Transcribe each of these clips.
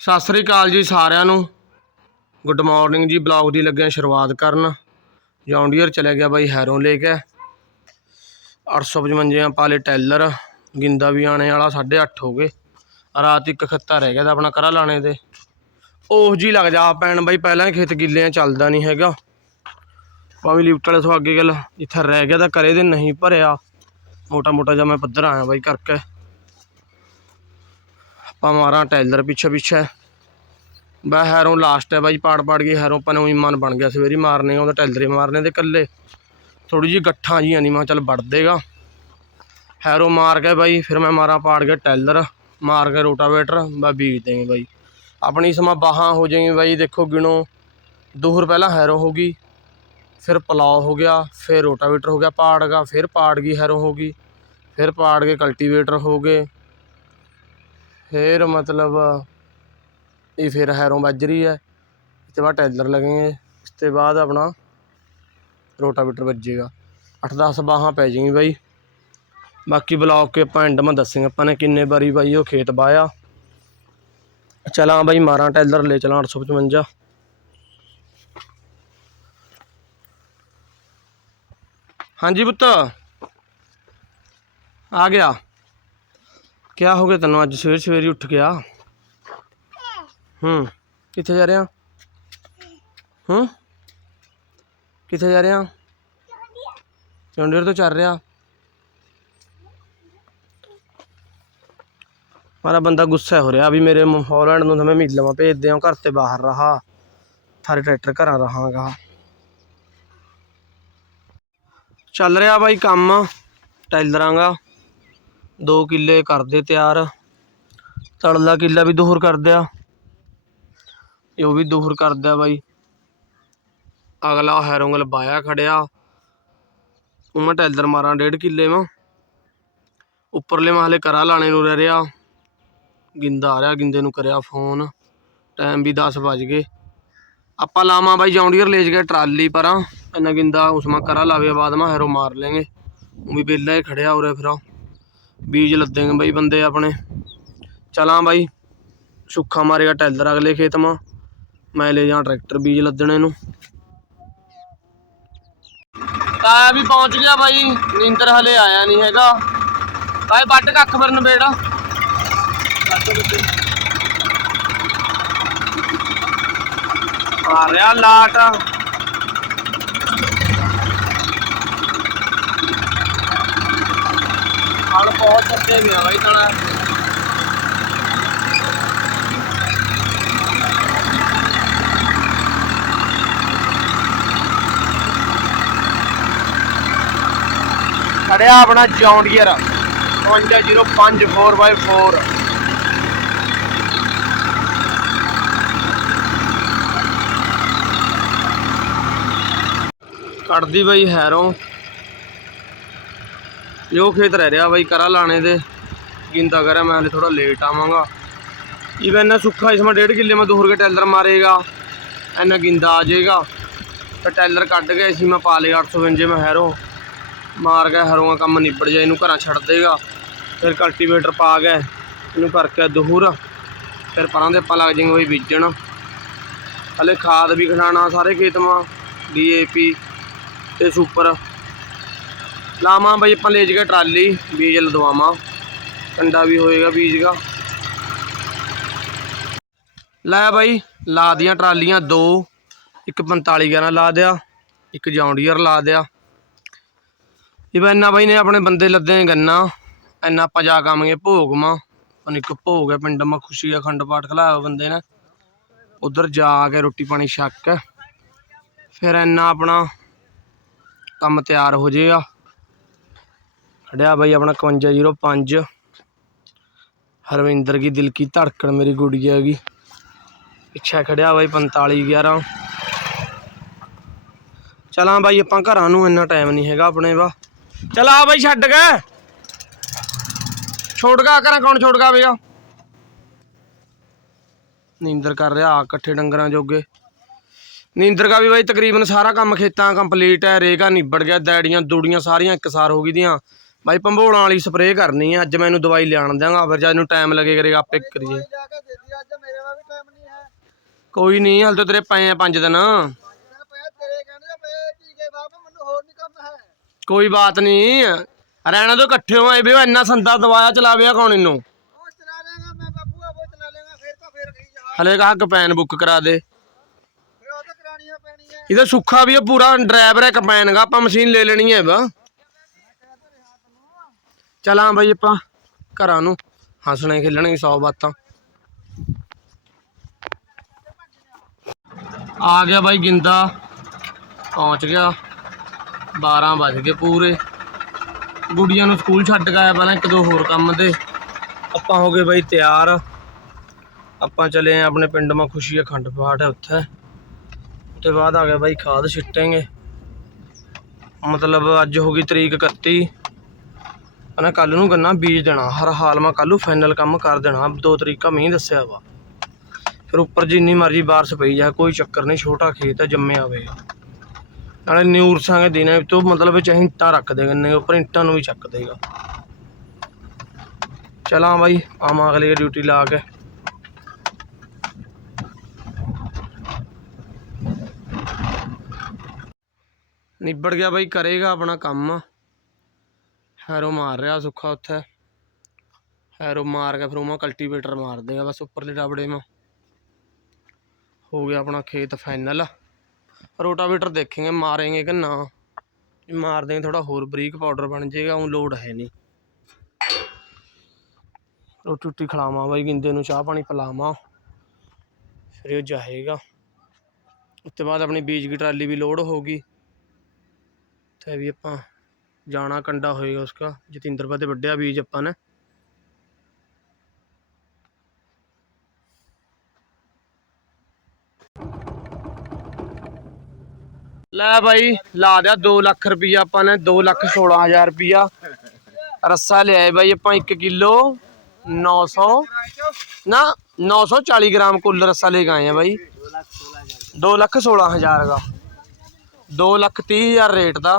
ਸਤਿ ਸ੍ਰੀ ਅਕਾਲ ਜੀ ਸਾਰਿਆਂ ਨੂੰ। ਗੁੱਡ ਮਾਰਨਿੰਗ ਜੀ ਬਲੌਗ ਦੀ ਲੱਗਿਆ ਸ਼ੁਰੂਆਤ ਕਰਨ। ਜੌਂਡੀਅਰ ਚਲੇ ਗਿਆ ਬਾਈ ਹੈਰੋਂ ਲੈ ਕੇ। 855 ਪਾਲੇ ਟੈਲਰ, ਗਿੰਦਾ ਵੀ ਆਣੇ ਵਾਲਾ 8:30 ਹੋ ਗਏ। ਰਾਤ ਇੱਕ ਖੱਤਾ ਰਹਿ ਗਿਆ ਤਾਂ ਆਪਣਾ ਕਰਾ ਲਾਣੇ 'ਤੇ। ਉਹ ਜੀ ਲੱਗ ਜਾ ਪੈਣ ਬਾਈ, ਪਹਿਲਾਂ ਹੀ ਖੇਤ ਗਿੱਲਿਆਂ ਚੱਲਦਾ ਨਹੀਂ ਹੈਗਾ। ਭਾਵੇਂ ਲਿਫਟ ਵਾਲੇ ਤੋਂ ਅੱਗੇ ਗੱਲ, ਜਿੱਥੇ ਰਹਿ ਗਿਆ ਤਾਂ ਕਰੇ ਦੇ ਨਹੀਂ ਭਰਿਆ। ਮੋਟਾ ਮੋਟਾ ਜਿਹਾ ਮੈਂ ਪੱਧਰ ਆਇਆ ਬਾਈ ਕਰਕੇ। ਆਪਾਂ ਮਾਰਾਂ ਟੈਲਰ ਪਿੱਛੇ ਪਿੱਛੇ। ਬਾ ਹੈਰੋਂ ਲਾਸਟ ਹੈ ਬਾਈ, ਪਾੜ ਪਾੜ ਗਈ ਹੈਰੋਂ ਆਪਾਂ ਨੂੰ ਹੀ ਮਨ ਬਣ ਗਿਆ ਸਵੇਰੀ ਮਾਰਨੇ, ਉਹਦਾ ਟੈਲਰ ਹੀ ਮਾਰਨੇ ਦੇ ਇਕੱਲੇ। ਥੋੜੀ ਜਿਹੀ ਗੱਠਾਂ ਜੀਆਂ ਨਹੀਂ, ਮੈਂ ਚੱਲ ਵੜ ਦੇਗਾ। ਹੈਰੋਂ ਮਾਰ ਕੇ ਬਾਈ, ਫਿਰ ਮੈਂ ਮਾਰਾਂ ਪਾੜ ਕੇ ਟੈਲਰ ਮਾਰ ਕੇ ਰੋਟਾਵੇਟਰ ਬਾ ਬੀਜ ਦੇਂਗੇ ਬਾਈ। ਆਪਣੀ ਸਮਾਂ ਬਾਹਾਂ ਹੋ ਜਾਏਗੀ ਬਾਈ, ਦੇਖੋ ਗਿਣੋ। ਦੋਹਰ ਪਹਿਲਾਂ ਹੈਰੋ ਹੋ ਗਈ, ਫਿਰ ਪਲਾਓ ਹੋ ਗਿਆ, ਫਿਰ ਰੋਟਾਵੇਟਰ ਹੋ ਗਿਆ ਪਾੜ ਗਾ ਫਿਰ ਪਾੜ ਗਈ ਹੈਰੋ ਹੋ ਗਈ, ਫਿਰ ਪਾੜ ਕੇ ਕਲਟੀਵੇਟਰ ਹੋ ਗਏ। ਫਿਰ ਮਤਲਬ ਇਹ ਫਿਰ ਹੈਰੋਂ ਵੱਜ ਰਹੀ ਹੈ, ਇਸ ਤੋਂ ਬਾਅਦ ਟੈਲਰ ਲੱਗेंगे ਇਸ ਤੋਂ ਬਾਅਦ ਆਪਣਾ ਰੋਟਾਵੇਟਰ ਵੱਜੇਗਾ। 8-10 ਬਾਹਾਂ ਪੈ ਜਾਏਗੀ ਬਾਈ। ਬਾਕੀ ਬਲੌਗ ਕੇ ਆਪਾਂ ਐਂਡ ਮੈਂ ਦੱਸਾਂਗੇ ਆਪਾਂ ਨੇ ਕਿੰਨੇ ਵਾਰੀ ਬਾਈ ਉਹ ਖੇਤ ਬਾਇਆ ਚਲਾਂ ਬਾਈ, ਮਾਰਾਂ ਟੈਲਰ, ਲੈ ਚਲਾਂ 855 ਹਾਂਜੀ ਪੁੱਤ। ਆ ਗਿਆ। ਕਿਆ ਹੋ ਗਿਆ ਤੈਨੂੰ? ਅੱਜ ਸਵੇਰ ਸਵੇਰੀ ਉੱਠ ਗਿਆ। ਹੂੰ, ਕਿੱਥੇ ਜਾ ਰਿਹਾ? ਹੂੰ, ਕਿੱਥੇ ਜਾ ਰਿਹਾ? ਚੰਡੀਗੜ੍ਹ ਤੋਂ ਚੱਲ ਰਿਹਾ। ਮਾਰਾ ਬੰਦਾ ਗੁੱਸਾ ਹੋ ਰਿਹਾ ਵੀ ਮੇਰੇ ਹੌਲੈਂਡ ਨੂੰ ਤਾਂ ਮੈਂ ਮੀਲ ਲਵਾਂ ਭੇਜਦੇ ਹਾਂ ਘਰ ਤੇ ਬਾਹਰ ਰਹਾ। ਥਾਰੇ ਟਰੈਕਟਰ ਘਰਾਂ ਰਹਾਂਗਾ ਚੱਲ ਰਿਹਾ ਬਾਈ ਕੰਮ, ਟਾਈਲਰਾਂ ਦਾ। ਦੋ ਕਿੱਲੇ ਕਰਦੇ ਤਿਆਰ। ਤੜਲਾ ਕਿੱਲਾ ਵੀ ਦੋਹਰ ਕਰਦਿਆ ਇਹ ਉਹ ਵੀ ਦੋਹਰ ਕਰਦਾ ਬਾਈ। ਅਗਲਾ ਹੈਰੋਂਗਲ ਬਾਇਆ ਖੜਿਆ। ਉਹ ਮੈਂ ਟੈਲਰ ਮਾਰਾਂ ਡੇਢ ਕਿੱਲੇ ਮਾ ਉੱਪਰਲੇ ਮੈਂ ਮਹਲੇ ਕਰਾ ਲਾਣੇ ਨੂੰ ਰਹਿ ਰਿਹਾ। ਗਿੰਦਾ ਆ ਰਿਹਾ, ਗਿੰਦੇ ਨੂੰ ਕਰਿਆ ਫੋਨ। ਟਾਈਮ ਵੀ 10 ਵੱਜ ਗਏ। ਆਪਾਂ ਲਾਵਾਂ ਬਾਈ ਜੌਂਡੀਅਰ ਲੈ ਕੇ ਟਰਾਲੀ ਪਰਾਂ। ਇੰਨਾ ਗਿੰਦਾ ਉਸਮਾ ਕਰਾ ਲਾਵੇ, ਬਾਅਦ ਮਾ ਹੈਰੋ ਮਾਰ ਲੈਂਗੇ ਉਹ ਵੀ ਬੇਲਾ ਹੀ ਖੜਿਆ ਉਰੇ ਫਿਰ। ਬੀਜ ਲੱਦੇਂਗੇ ਬਾਈ ਬੰਦੇ ਆਪਣੇ। ਚਲਾਂ ਬਾਈ। ਸੁੱਖਾ ਮਾਰੇਗਾ ਟੈਲਰ ਅਗਲੇ ਖੇਤ ਮਾ। ਮੈਂ ਲੈ ਜਾ ਟਰੈਕਟਰ ਬੀਜ ਲੱਦਣੇ ਨੂੰ। ਤਾਇਆ ਵੀ ਪਹੁੰਚ ਗਿਆ ਬਾਈ। ਨੀਂਦਰ ਹਲੇ ਆਇਆ ਨਹੀਂ ਹੈਗਾ। ਬਾਈ ਵੱਟ ਕੱਖ ਮਰਨ ਬੇੜਾ ਆ ਰਿਹਾ ਲਾਟ। ਹਲ ਬਹੁਤ ਚੱਤੇ ਗਿਆ ਬਾਈ ਤਣਾ ਖੜਿਆ ਆਪਣਾ ਜੌਂਡੀਅਰ 5005 4x4 ਕੱਢਦੀ ਬਈ ਹੈਰੋਂ। ਜੋ ਖੇਤ ਰਹਿ ਰਿਹਾ ਬਾਈ, ਕਰਾ ਲਾਣੇ ਦੇ ਗਿੰਦਾ ਕਰਿਆ ਮੈਂ ਹਲੇ ਥੋੜਾ ਲੇਟ ਆਵਾਂਗਾ। ਇਹ ਇੰਨਾ ਸੁੱਖਾ ਇਸ ਮੈਂ ਡੇਢ ਕਿੱਲੇ ਮੈਂ ਦੂਰ ਕੇ ਟੈਲਰ ਮਾਰੇਗਾ। ਇੰਨਾ ਗਿੰਦਾ ਆ ਜਾਏਗਾ। ਤੇ ਟੈਲਰ ਕੱਢ ਕੇ ਅਸੀਂ ਮੈਂ ਪਾ ਲਿਆ 855 ਮੈਂ ਹੈਰੋ। ਮਾਰ ਗਿਆ, ਹੈਰੋਂ ਦਾ ਕੰਮ ਨਿਬੜ ਜਾਏ, ਇਹਨੂੰ ਘਰਾਂ ਛੱਡ ਦੇਗਾ। ਫਿਰ ਕਲਟੀਵੇਟਰ ਪਾ ਕੇ ਇਹਨੂੰ ਕਰਕੇ ਦਹੂਰ ਫਿਰ ਪਰਾਂ ਦੇ ਆਪਾਂ ਲੱਗ ਜਾਵਾਂਗੇ ਬਈ ਬੀਜਣ। ਹਲੇ ਖਾਦ ਵੀ ਖਿਡਾਣਾ ਸਾਰੇ ਖੇਤ ਮਾ ਡੀਏਪੀ ਤੇ ਸੁਪਰ ਲਾਵਾਂ ਬਈ ਆਪਾਂ ਲੈ ਜਗੇ ਟਰਾਲੀ, ਬੀਜ ਲਦਵਾਵਾਂ ਕੰਡਾ ਵੀ ਹੋਏਗਾ ਬੀਜ ਦਾ ਲੈ ਬਾਈ, ਲਾ ਦੀਆਂ ਟਰਾਲੀਆਂ ਦੋ, ਇੱਕ 45 11 ਲਾ ਦਿਆ, ਇੱਕ ਜੌਂਡੀਅਰ ਲਾ ਦਿਆ। ਇਹ ਬਈ ਇੰਨਾ ਬਾਈ ਨੇ ਆਪਣੇ ਬੰਦੇ ਲੱਦੇ ਗੰਨਾ, ਇੰਨਾ ਆਪਾਂ ਜਾ ਕਾਵਾਂਗੇ ਭੋਗ ਮਾ। ਹੁਣ ਇੱਕ ਭੋਗ ਹੈ, ਪਿੰਡ ਮਾ ਖੁਸ਼ੀ ਅਖੰਡ ਪਾਠ ਖਲਾਇਆ ਬੰਦੇ ਨੇ। ਉਧਰ ਜਾ ਕੇ ਰੋਟੀ ਪਾਣੀ ਛੱਕ ਕੇ, ਫਿਰ ਇੰਨਾ ਆਪਣਾ ਕੰਮ ਤਿਆਰ ਹੋ ਜਾਏਗਾ ਖੜਿਆ ਬਾਈ ਆਪਣਾ 5105 ਹਰਵਿੰਦਰ ਕੀ ਦਿਲ ਕੀ ਧੜਕਣ ਮੇਰੀ ਗੁੜੀਆ ਕੀ ਪਿੱਛੇ ਖੜਿਆ ਬਾਈ 4511 ਚਲਾਂ ਬਾਈ ਆਪਾਂ ਘਰਾਂ ਨੂੰ, ਇੰਨਾ ਟਾਈਮ ਨਹੀਂ ਹੈਗਾ ਆਪਣੇ ਵਾ ਚਲ ਆ ਬਾਈ ਛੱਡ ਕੇ। ਛੋੜ ਗਾ ਕਰਾਂ ਕੌਣ ਛੋੜ ਗਾ ਬੇਗਾ ਨੀਂਦਰ ਕਰ ਰਿਹਾ ਇਕੱਠੇ ਡੰਗਰਾਂ ਜੋਗੇ। ਨੀਂਦਰ ਕਾ ਵੀ ਬਾਈ ਤਕਰੀਬਨ ਸਾਰਾ ਕੰਮ ਖੇਤਾਂ ਕੰਪਲੀਟ ਹੈ, ਰੇਗਾ ਨਿਬੜ ਗਿਆ, ਦੈੜੀਆਂ ਦੂੜੀਆਂ ਸਾਰੀਆਂ ਇੱਕਸਾਰ ਹੋ ਗਈ ਦੀਆਂ। ਬਾਈ ਭੰਬੋੜਾਂ ਵਾਲੀ ਸਪਰੇਅ ਕਰਨੀ ਹੈ ਅੱਜ ਇਹਨੂੰ ਦਵਾਈ ਲਿਆਣ ਦਿਆਂਗਾ, ਫਿਰ ਜਦ ਨੂੰ ਟਾਈਮ ਲੱਗੇ ਕਰੇਗਾ ਆਪੇ ਕਰੀਏ। ਦੇ ਕੋਈ ਨਹੀਂ, ਹਲ ਤਾਂ ਤੇਰੇ ਪਏ ਆ ਪੰਜ ਦਿਨ। ਕੋਈ ਬਾਤ ਨਹੀਂ, ਰਹਿਣਾ ਤੋਂ ਇਕੱਠੇ ਹੋਏ, ਵੀ ਇੰਨਾ ਸੰਦਾ ਦਵਾਇਆ ਚਲਾਵੇ ਕੌਣ ਇਹਨੂੰ? ਹਲੇ ਕਹਾ ਕਪੈਨ ਬੁੱਕ ਕਰਾ ਦੇ। ਫਿਰ ਇਹਦਾ ਸੁੱਖਾ ਵੀ ਪੂਰਾ ਡਰਾਈਵਰ ਹੈ ਕਪੈਨ ਦਾ ਆਪਾਂ ਮਸ਼ੀਨ ਲੈ ਲੈਣੀ ਹੈ ਬਾ ਚਲਾਂ ਬਈ ਆਪਾਂ ਘਰਾਂ ਨੂੰ ਹੱਸਣੇ ਖੇਲਣੇ ਸੌ ਬਾਤਾਂ। ਆ ਗਿਆ ਬਾਈ ਗਿੰਦਾ, ਪਹੁੰਚ ਗਿਆ। 12 ਵੱਜ ਗਏ ਪੂਰੇ। ਗੁੜੀਆਂ ਨੂੰ ਸਕੂਲ ਛੱਡ ਕੇ ਆਇਆ ਪਹਿਲਾਂ ਇੱਕ ਦੋ ਹੋਰ ਕੰਮ ਤੇ। ਆਪਾਂ ਹੋ ਗਏ ਬਾਈ ਤਿਆਰ। ਆਪਾਂ ਚਲੇ ਆ ਆਪਣੇ ਪਿੰਡ ਮਾ ਖੁਸ਼ੀ ਅਖੰਡ ਪਾਠ ਹੈ ਉੱਥੇ। ਤੇ ਬਾਅਦ ਆ ਗਿਆ ਬਾਈ ਖਾਦ ਛਿੱਟेंगे ਮਤਲਬ ਅੱਜ ਹੋ ਗਈ ਤਰੀਕ 31 ਅਨਾ ਕੱਲ ਨੂੰ ਗੰਨਾ ਬੀਜ ਦੇਣਾ। ਹਰ ਹਾਲ ਮੈਂ ਕੱਲ ਨੂੰ ਫਾਈਨਲ ਕੰਮ ਕਰ ਦੇਣਾ। ਦੋ ਤਰੀਕਾ ਮੀਂਹ ਦੱਸਿਆ ਵਾ। ਫਿਰ ਉੱਪਰ ਜਿੰਨੀ ਮਰਜ਼ੀ ਬਾਰਿਸ਼ ਪਈ ਜਾ ਕੋਈ ਚੱਕਰ ਨਹੀਂ, ਛੋਟਾ ਖੇਤ ਹੈ ਜੰਮਿਆ ਹੋਵੇਗਾ ਨਾਲੇ ਨਿਊਰਸਾਂਗੇ ਦਿਨੇ ਤੋਂ ਮਤਲਬ ਚਾਹੇ ਇੱਟਾਂ ਰੱਖ ਦੇ ਗੰਨੇ ਉੱਪਰ ਇੱਟਾਂ ਨੂੰ ਵੀ ਚੱਕ ਦੇਗਾ। ਚਲਾਂ ਬਾਈ, ਆਵਾਂ ਅਗਲੀ ਡਿਊਟੀ ਲਾ ਕੇ। ਨਿਬੜ ਗਿਆ ਬਾਈ, ਕਰੇਗਾ ਆਪਣਾ ਕੰਮ। ਹੈਰੋ ਮਾਰ ਰਿਹਾ ਸੁੱਖਾ ਉੱਥੇ। ਹੈਰੋ ਮਾਰ ਕੇ ਫਿਰ ਉਹ ਕਲਟੀਵੇਟਰ ਮਾਰਦੇ ਆ, ਬਸ ਉੱਪਰਲੇ ਡਾਬੜੇ ਮਾ ਹੋ ਗਿਆ ਆਪਣਾ ਖੇਤ ਫਾਈਨਲ ਰੋਟਾਵੇਟਰ ਦੇਖेंगे ਮਾਰਾਂਗੇ ਕਿ ਨਾ। ਮਾਰ ਦੇਂਗੇ ਥੋੜਾ ਹੋਰ ਬਰੀਕ ਪਾਊਡਰ ਬਣ ਜਾਏਗਾ ਉਹ ਲੋਡ ਹੈ ਨਹੀਂ। ਰੋਟੀ ਟੁੱਟੀ ਖਿਲਾਵਾਂ ਬਾਈ, ਗਿੰਦੇ ਨੂੰ ਚਾਹ ਪਾਣੀ ਪਿਲਾਵਾਂ। ਫਿਰ ਉਹ ਜਾਏਗਾ। ਉਸ ਤੋਂ ਬਾਅਦ ਆਪਣੀ ਬੀਜ ਦੀ ਟਰਾਲੀ ਵੀ ਲੋਡ ਗਈ ਤੇ ਵੀ ਆਪਾਂ ਜਾਣਾ ਕੰਡਾ ਹੋਏਗਾ ਉਸਕਾ। ਜਤਿੰਦਰ ਤੇ ਵੱਡਿਆ ਬੀਜ ਆਪਾਂ ਨੇ। ਲੈ ਬਾਈ, ਲਾ ਦਿਆ 2 ਲੱਖ ਰੁਪਈਆ ਆਪਾਂ ਨੇ 2 ਲੱਖ 16000 ਰੁਪਈਆ। ਰੱਸਾ ਲਿਆਏ ਬਾਈ ਆਪਾਂ 1 ਕਿਲੋ 900 ਨਾ 940 ਗ੍ਰਾਮ ਕੁੱਲ ਰੱਸਾ ਲੈ ਕੇ ਆਏ ਆ ਬਾਈ। 2 ਲੱਖ 16000 ਦਾ। 2 ਲੱਖ 30000 ਰੇਟ ਦਾ।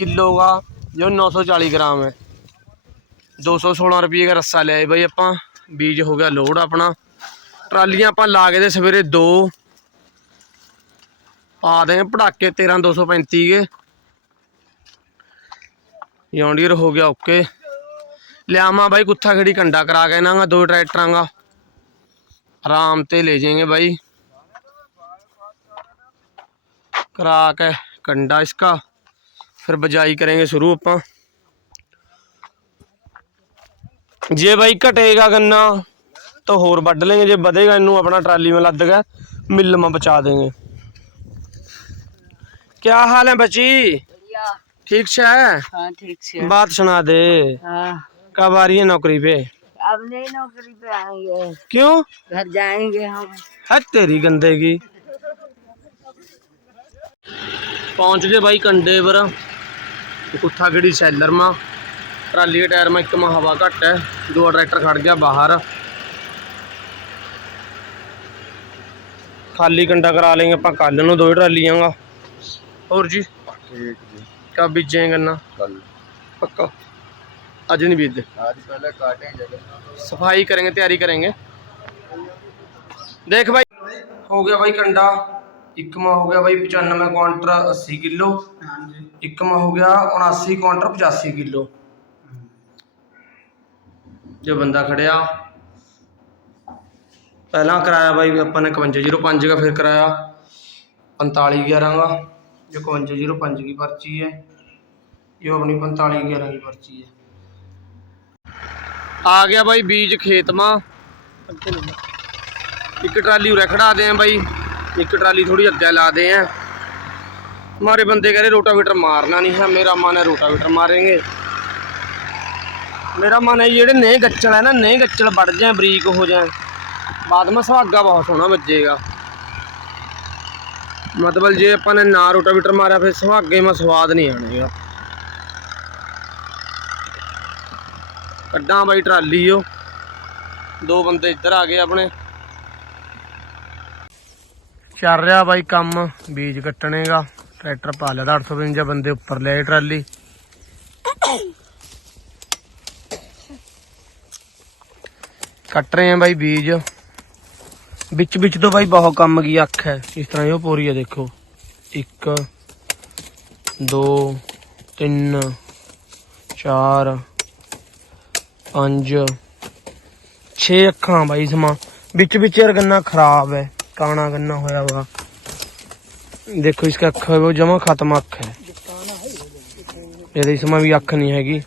किलो का जो 940 ग्राम है 216 ਰੁਪਏ ਦਾ ਰੱਸਾ ਲਿਆਏ ਬਾਈ ਆਪਾਂ, ਬੀਜ ਹੋ ਗਿਆ ਲੋਡ ਆਪਣਾ। ਟਰਾਲੀਆਂ ਆਪਾਂ ਲਾ ਕੇ ਦੇ ਸਵੇਰੇ ਦੋ। ਪਾ ਦੇ ਪੜਾਕੇ 13235 ਕੇ। ਯੌਂਡੀਰ ਹੋ ਗਿਆ ਓਕੇ। ਲਿਆਵਾਂ ਬਾਈ ਕੁੱਥਾ ਖੜੀ ਕੰਡਾ ਕਰਾ ਕੇ ਨਾਗਾ ਦੋ ਟਰੈਕਟਰਾਂ ਦਾ। ਆਰਾਮ ਤੇ ਲੈ ਜਾਏਗੇ ਬਾਈ। ਕਰਾ ਕੇ ਕੰਡਾ ਇਸਕਾ। फिर बजाई करेंगे शुरू ਆਪਾਂ ਜੇ ਬਾਈ ਘਟੇਗਾ ਗੰਨਾ ਤਾਂ ਹੋਰ ਵੱਢ लेंगे ਜੇ ਵਧੇਗਾ ਇਹਨੂੰ ਆਪਣਾ ਟਰਾਲੀ में ਲੱਦ ਕੇ ਮਿੱਲ में बचा देंगे क्या हाल है बची बढ़िया ठीक से है हाँ ठीक से बात सुना दे हाँ कब आ रही है नौकरी पे अब नहीं नौकरी पे आएंगे क्यों घर जाएंगे हम ਹੈ ਤੇਰੀ ਗੰਦੇ ਕੀ ਪਹੁੰਚ ਗਏ ਬਾਈ ਕੰਡੇ ਪਰ ਕੁੱਥਾ ਗੜੀ ਸੈਲਰ ਮਾ ਟਰਾਲੀ ਦੇ ਟਾਇਰ ਮਾ ਇੱਕ ਮਾ ਹਵਾ ਘੱਟ ਹੈ ਦੋ ਟਰੈਕਟਰ ਖੜ ਗਿਆ ਬਾਹਰ ਖਾਲੀ ਕੰਡਾ ਕਰਾ ਲੇਂਗੇ ਆਪਾਂ ਕੱਲ ਨੂੰ ਦੋ ਟਰਾਲੀਆਂ ਦਾ ਹੋਰ ਜੀ ਠੀਕ ਜੀ ਕਬ ਬੀਜੇ ਗੰਨਾ कल पक्का आज नहीं बीत आज पहले काटेंगे सफाई करेंगे तैयारी करेंगे देख भाई हो गया भाई कंडा ਇੱਕ ਮਾ ਹੋ ਗਿਆ ਬਾਈ 95 ਕੁਆਂਟਰ 80 ਕਿਲੋ ਹਾਂਜੀ ਇੱਕ ਮਾ ਹੋ ਗਿਆ 79 ਕਾਉਂਟਰ 85 ਕਿਲੋ। ਜੋ ਬੰਦਾ ਖੜਿਆ, ਪਹਿਲਾਂ ਕਰਾਇਆ ਬਾਈ ਆਪਾਂ ਨੇ 5105 ਦਾ ਫਿਰ ਕਰਾਇਆ 4511 ਦਾ। ਜੋ 5105 ਦੀ ਪਰਚੀ ਹੈ ਜੋ ਆਪਣੀ 4511 ਦੀ ਪਰਚੀ ਹੈ। ਆ ਗਿਆ ਬਾਈ ਬੀਜ ਖੇਤਮਾ। ਇੱਕ ਟਰਾਲੀ ਉਰੇ ਖੜਾ ਦੇ ਆ ਬਾਈ, ਇੱਕ ਟਰਾਲੀ ਥੋੜੀ ਅੱਗੇ ਲਾ ਦੇ ਆ। हमारे बंदे कह रहे रोटावेटर मारना नहीं है मेरा मन है रोटावेटर मारेंगे मेरा मन है ਜਿਹੜੇ ਨੇ ਗੱਚਲ ਹੈ ਨਾ ਨੇ ਗੱਚਲ ਵੱਢ ਜਾਏ ਬਰੀਕ ਹੋ ਜਾਏ ਬਾਅਦ में ਸੁਹਾਗਾ ਬਹੁਤ ਸੋਹਣਾ ਵੱਜੇਗਾ ਮਤਲਬ ਜੇ ਆਪਾਂ ਨੇ ਨਾ ਰੋਟਾਵੇਟਰ ਮਾਰਿਆ ਫਿਰ ਸੁਹਾਗੇ ਮਾ ਸਵਾਦ ਨਹੀਂ ਆਣੇਗਾ ਕੱਢਾਂ ਬਾਈ ਟਰਾਲੀ ਉਹ ਦੋ ਬੰਦੇ ਇੱਧਰ ਆ ਗਏ ਆਪਣੇ ਚੱਲ ਰਿਹਾ ਬਾਈ ਕੰਮ ਬੀਜ ਕੱਟਣੇ ਦਾ ਟਰੈਕਟਰ ਪਾ ਲਿਆ 855 ਬੰਦੇ ਉੱਪਰ ਲੈ ਟਰਾਲੀ। ਕੱਟ ਰਹੇ ਆ ਬਾਈ ਬੀਜ। ਵਿੱਚ ਵਿੱਚ ਤੋਂ ਬਾਈ ਬਹੁਤ ਕੰਮ ਕੀ ਅੱਖ ਹੈ। ਇਸ ਤਰ੍ਹਾਂ ਇਹ ਪੋਰੀ ਹੈ ਦੇਖੋ। 1 2 3 4 5 6 ਅੱਖਾਂ ਬਾਈ ਸਮਾਂ। ਵਿੱਚ ਵਿੱਚ ਯਾਰ ਗੰਨਾ ਖਰਾਬ ਹੈ। ਕਾਣਾ ਗੰਨਾ ਹੋਇਆ ਵਾ। देखो इसका ਅੱਖ ਹੈ। वो जमा खत्म अख है ये इसमें भी अख नहीं हैगी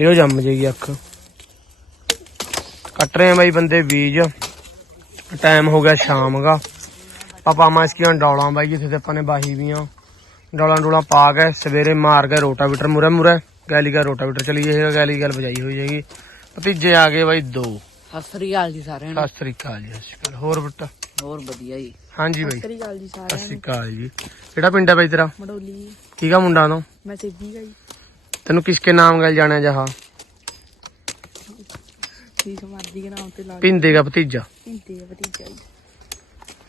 ये जम जाएगी अख कट रहे हैं भाई बंदे बीज टाइम हो गया शाम का पापावा इसकी डौला भाई जिथे अपने बाही भी हाँ ਡੋਲਾ ਡੋਲਾ ਪਾ ਕੇ ਸਵੇਰੇ ਮਾਰ ਕੇ ਰੋਟਾ ਰੋਟਾਵੀਟਰ ਮੁਰੇ ਮੁਰੇ। ਗੈਲੀ ਰੋਟਾ ਰੋਟਾਵੀਟਰ ਚਲੀ ਜਾਏਗਾ ਗੈਲੀ ਗੱਲ ਵਜਾਈ ਹੋਈ ਜਾਏਗੀ। ਭਤੀਜੇ ਆ ਗਏ ਬਾਈ ਦੋ। ਸਤਿ ਸ੍ਰੀ ਜੀ ਸਾਰਿਆਂ ਨੂੰ। ਸਤਿ ਜੀ ਸਤਿ ਹੋਰ ਬਟਾ? ਹੋਰ ਵਧੀਆ ਜੀ। ਹਾਂਜੀ ਬਾਈ। ਸ੍ਰੀ ਅਕਾਲ ਜੀ ਸਤਿ ਸਾਰਿਆਂ ਸ੍ਰੀ ਅਕਾਲ ਜੀ। ਕਿਹੜਾ ਪਿੰਡ ਹੈ ਬਾਈ ਤੇਰਾ? ਮਡੋਲੀ ਠੀਕ ਆ ਮੁੰਡਾ ਤੋਂ? ਮੈਂ ਸਿੱਧੀ ਗਈ ਤੈਨੂੰ ਕਿਸਕੇ ਨਾਮ ਗੱਲ ਜਾਣਿਆ ਜਹਾ? ਠੀਕ ਮਰਦੀ ਦੇ ਨਾਮ ਤੇ ਲਾ ਪਿੰਦੇ ਦਾ ਭਤੀਜਾ। ਜੀ।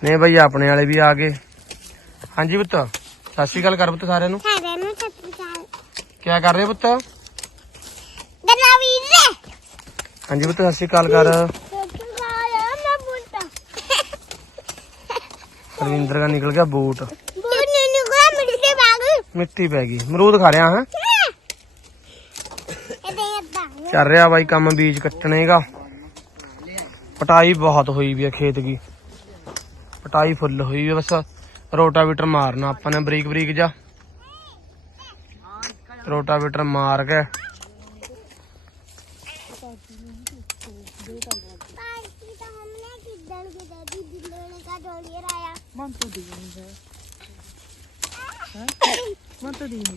ਨੇ ਬਾਈ ਆਪਣੇ ਵਾਲੇ ਵੀ ਆ ਗਏ। ਹਾਂਜੀ ਪੁੱਤ ਸਤਿ ਸ਼੍ਰੀ ਅਕਾਲ ਕਰ ਪੁੱਤ ਸਾਰਿਆਂ ਨੂੰ। ਸਾਰਿਆਂ ਨੂੰ ਸਤਿ ਸ੍ਰੀ ਅਕਾਲ। ਕੀ ਕਰ ਰਹੇ ਪੁੱਤ? ਗੱਲਾਂ ਵੀਰ ਹਾਂਜੀ ਪੁੱਤ ਸਤਿ ਸ਼੍ਰੀ ਅਕਾਲ ਕਰ ਸਤਿ ਸ੍ਰੀ ਅਕਾਲ ਮੈਂ ਬੁੱਟਾ ਰਵਿੰਦਰ ਦਾ ਨਿਕਲ ਗਿਆ ਬੂਟ। ਮਿੱਟੀ ਪੈ ਗਈ। ਅਮਰੂਦ ਖਾ ਰਿਆ ਹਾਂ। ਚੱਲ ਰਿਹਾ ਬਾਈ ਕੰਮ ਬੀਜ ਕੱਟਣੇ ਦਾ। ਪਟਾਈ ਬਹੁਤ ਹੋਈ ਵੀ ਆ ਖੇਤ ਦੀ। ਪਟਾਈ ਫੁੱਲ ਹੋਈ ਵੀ ਆ, ਬਸ ਰੋਟਾਵੀਟਰ ਮਾਰਨਾ ਆਪਾਂ ਨੇ ਬਰੀਕ ਬਰੀਕ ਜਾ ਰੋਟਾਵੀਟਰ ਮਾਰ ਕੇ দিইনি